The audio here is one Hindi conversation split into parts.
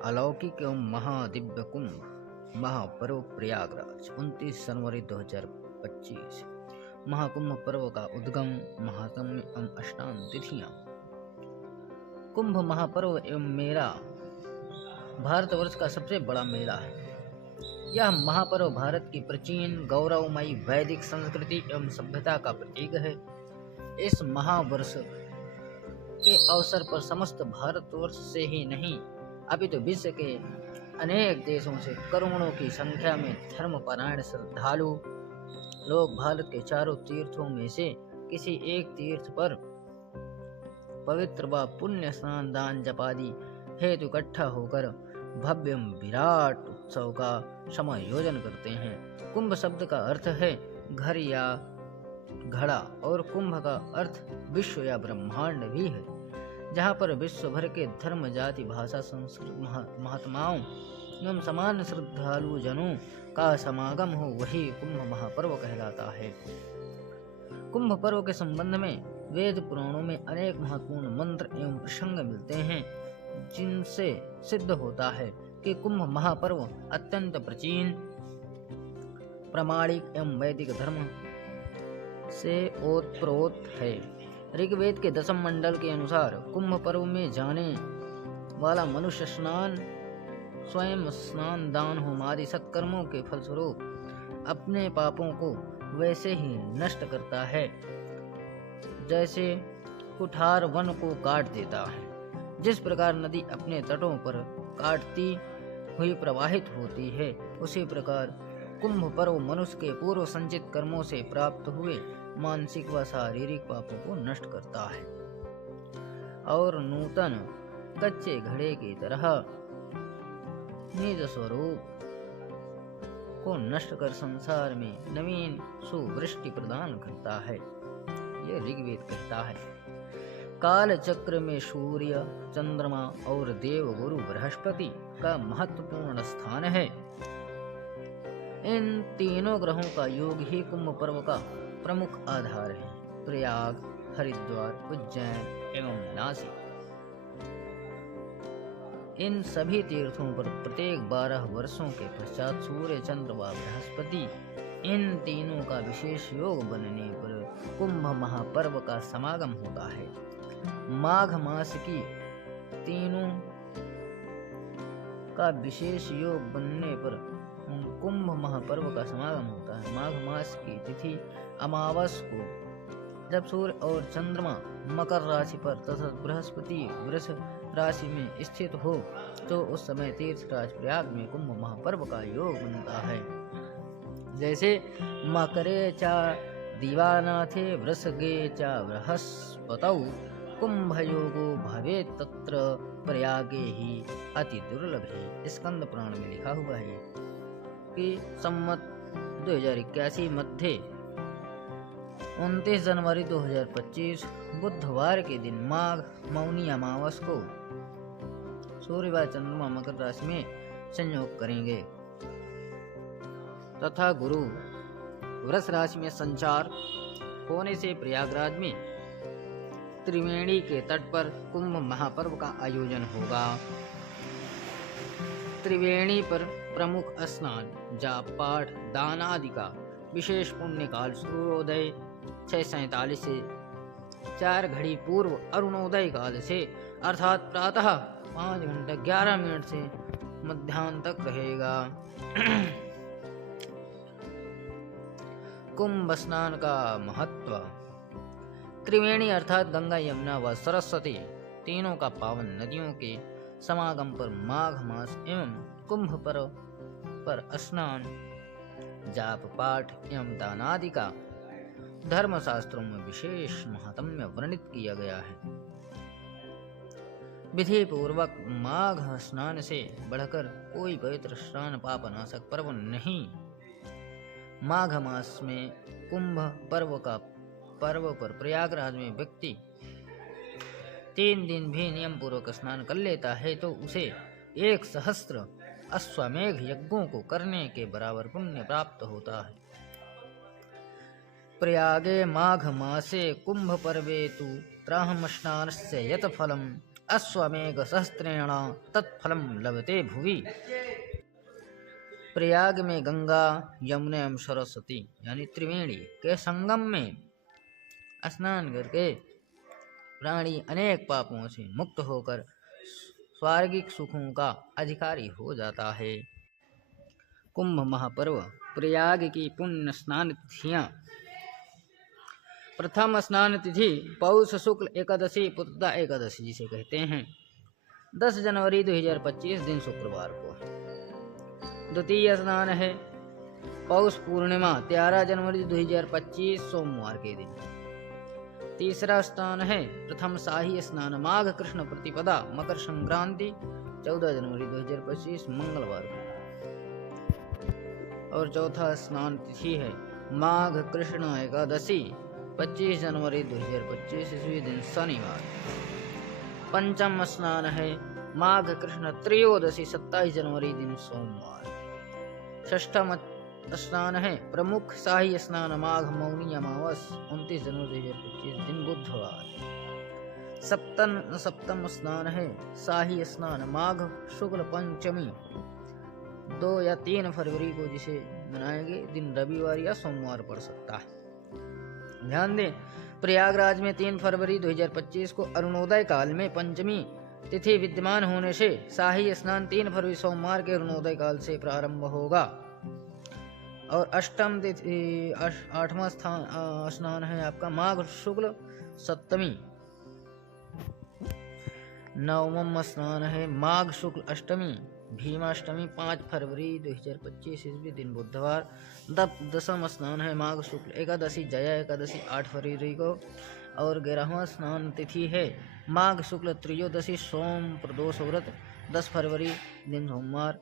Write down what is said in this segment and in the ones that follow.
अलौकिक एवं महादिव्य कुंभ महापर्व प्रयागराज 29 जनवरी 2025। महाकुंभ पर्व का उद्गम, महात्म्य एवं अष्टांग तिथियां। कुंभ महापर्व एवं मेला भारतवर्ष का सबसे बड़ा मेला है। यह महापर्व भारत की प्राचीन गौरवमयी वैदिक संस्कृति एवं सभ्यता का प्रतीक है। इस महावर्ष के अवसर पर समस्त भारतवर्ष से ही नहीं अपितु विश्व के अनेक देशों से करोड़ों की संख्या में धर्मपरायण श्रद्धालु लोग भारत के चारों तीर्थों में से किसी एक तीर्थ पर पवित्र व पुण्य स्नान दान जपादि हेतु इकट्ठा होकर भव्य विराट उत्सव का समायोजन करते हैं। कुंभ शब्द का अर्थ है घर या घड़ा और कुंभ का अर्थ विश्व या ब्रह्मांड भी है। जहाँ पर विश्व भर के धर्म, जाति, भाषा, संस्कृति, महात्माओं एवं समान श्रद्धालु जनों का समागम हो वही कुंभ महापर्व कहलाता है। कुंभ पर्व के संबंध में वेद पुराणों में अनेक महत्वपूर्ण मंत्र एवं प्रसंग मिलते हैं, जिनसे सिद्ध होता है कि कुंभ महापर्व अत्यंत प्राचीन, प्रामाणिक एवं वैदिक धर्म से ओतप्रोत है। ऋग्वेद के दशम मंडल के अनुसार कुंभ पर्व में जाने वाला मनुष्य स्नान, स्वयं स्नान, दान, होम आदि सत्कर्मों के फलस्वरूप अपने पापों को वैसे ही नष्ट करता है जैसे कुठार वन को काट देता है। जिस प्रकार नदी अपने तटों पर काटती हुई प्रवाहित होती है, उसी प्रकार कुंभ पर्व मनुष्य के पूर्व संचित कर्मों से प्राप्त हुए मानसिक व शारीरिक पापों को नष्ट करता है और नूतन कच्चे घड़े की तरह निज स्वरूप को नष्ट कर संसार में नवीन सुवृष्टि प्रदान करता है। यह ऋग्वेद कहता है। काल चक्र में सूर्य, चंद्रमा और देव गुरु बृहस्पति का महत्वपूर्ण स्थान है। इन तीनों ग्रहों का योग ही कुंभ पर्व का प्रमुख आधार है। प्रयाग, हरिद्वार, उज्जैन एवं नासिक, इन सभी तीर्थों पर प्रत्येक 12 वर्षों के पश्चात सूर्य, चंद्र व बृहस्पति इन तीनों का विशेष योग बनने पर कुंभ महापर्व का समागम होता है। माघ मास की तीनों का विशेष योग बनने पर कुंभ महापर्व का समागम होता है। माघ मास की तिथि अमावस को जब सूर्य और चंद्रमा मकर राशि पर तथा बृहस्पति वृष राशि में स्थित हो तो उस समय तीर्थराज प्रयाग में कुंभ महापर्व का योग बनता है। जैसे मकरे चा दीवानाथे वृषगे चा बृहस्पतौ कुंभ योगो भवेत् तत्र प्रयागे ही अति दुर्लभ है। स्कंद पुराण में लिखा हुआ है कि संवत 2081 मध्य 29 जनवरी 2025 बुधवार के दिन माघ मौनी अमावस को सूर्य व चंद्रमा मकर राशि में संयोग करेंगे तथा गुरु वृष राशि में संचार होने से प्रयागराज में त्रिवेणी के तट पर कुंभ महापर्व का आयोजन होगा। त्रिवेणी पर प्रमुख स्नान, जाप, पाठ, दान आदि का विशेष पुण्य काल सूर्योदय 6:47 से 4 घड़ी पूर्व अरुणोदय काल से अर्थात प्रातः 5 घंटे 11 मिनट से मध्याह्न तक रहेगा। कुंभ स्नान का महत्व। त्रिवेणी अर्थात गंगा, यमुना व सरस्वती तीनों का पावन नदियों के समागम पर माघ मास एवं कुंभ पर्व पर स्नान, जाप, पाठ एवं दान आदि का धर्मशास्त्रों में विशेष महात्म्य वर्णित किया गया है। विधि पूर्वक माघ स्नान से बढ़कर कोई पवित्र स्नान पापनाशक पर्व नहीं। माघ मास में कुंभ पर्व पर प्रयागराज में व्यक्ति 3 दिन भी नियम पूर्वक स्नान कर लेता है तो उसे 1,000 अश्वमेघ यज्ञों को करने के बराबर पुण्य प्राप्त होता है। प्रयागे माघ मासे कुंभ पर्वे तु त्राहमस्नानस्य यत फलम अश्वमेघ सहस्त्रेण तत्फलम लभते भुवि। प्रयाग में गंगा, यमुना एवं सरस्वती यानी त्रिवेणी के संगम में स्नान करके प्राणी अनेक पापों से मुक्त होकर स्वर्गिक सुखों का अधिकारी हो जाता है। कुंभ महापर्व। प्रयाग की पुण्य स्नान तिथियां। प्रथम स्नान तिथि पौष शुक्ल एकादशी पुत्रदा एकादशी जिसे कहते हैं 10 जनवरी 2025 दिन शुक्रवार को। द्वितीय स्नान है पौष पूर्णिमा 13 जनवरी 2025 सोमवार के दिन। तीसरा स्नान है प्रथम शाही स्नान माघ कृष्ण प्रतिपदा मकर संक्रांति 14 जनवरी 2025 मंगलवार को। और चौथा स्नान तिथि है माघ कृष्ण एकादशी 25 जनवरी 2025 ईस्वी दिन शनिवार। पंचम स्नान है माघ कृष्ण त्रयोदशी 27 जनवरी दिन सोमवार। षष्ठम स्नान है प्रमुख शाही स्नान माघ मौनी अमावस 29 जनवरी 2025 दिन बुधवार। सप्तम स्नान है शाही स्नान माघ शुक्ल पंचमी 2 या 3 फरवरी को जिसे मनाएंगे दिन रविवार या सोमवार पड़ सकता है। ध्यान दें प्रयागराज में 3 फरवरी 2025 को अरुणोदय काल में पंचमी तिथि विद्यमान होने से शाही स्नान 3 फरवरी सोमवार के अरुणोदय काल से प्रारंभ होगा। और अष्टम तिथि 8वां स्नान है आपका माघ शुक्ल सप्तमी। नवम स्नान है माघ शुक्ल अष्टमी भीमाष्टमी 5 फरवरी 2025 ईस्वी दिन बुधवार। दसम स्नान है माघ शुक्ल एकादशी जया एकादशी 8 फरवरी को। और 11वां स्नान तिथि है माघ शुक्ल त्रयोदशी सोम प्रदोष व्रत 10 फरवरी दिन सोमवार।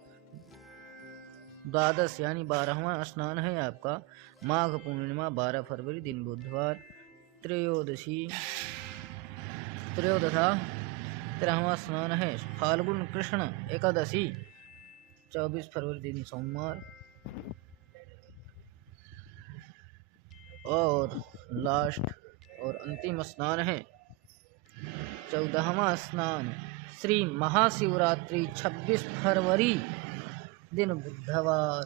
द्वादश यानी 12वां स्नान है आपका माघ पूर्णिमा 12 फरवरी दिन बुधवार। त्रयोदशा 13वां स्नान है फाल्गुन कृष्ण एकादशी 24 फरवरी दिन सोमवार। और लास्ट और अंतिम स्नान है 14वां स्नान श्री महाशिवरात्रि 26 फरवरी दिन बुधवार।